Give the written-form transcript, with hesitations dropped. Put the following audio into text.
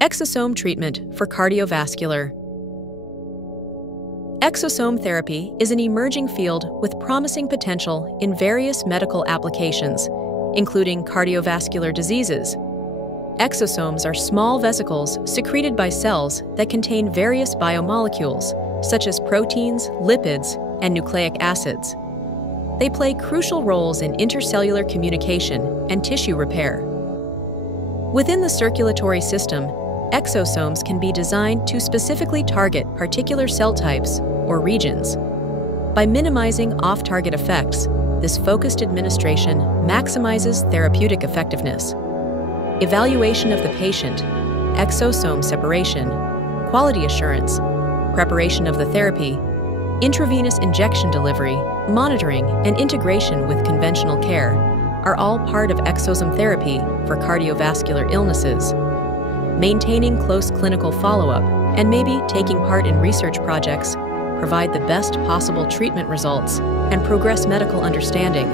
Exosome treatment for cardiovascular. Exosome therapy is an emerging field with promising potential in various medical applications, including cardiovascular diseases. Exosomes are small vesicles secreted by cells that contain various biomolecules, such as proteins, lipids, and nucleic acids. They play crucial roles in intercellular communication and tissue repair. Within the circulatory system, exosomes can be designed to specifically target particular cell types or regions. By minimizing off-target effects, this focused administration maximizes therapeutic effectiveness. Evaluation of the patient, exosome separation, quality assurance, preparation of the therapy, intravenous injection delivery, monitoring, and integration with conventional care are all part of exosome therapy for cardiovascular illnesses. Maintaining close clinical follow-up and maybe taking part in research projects provide the best possible treatment results and progress medical understanding.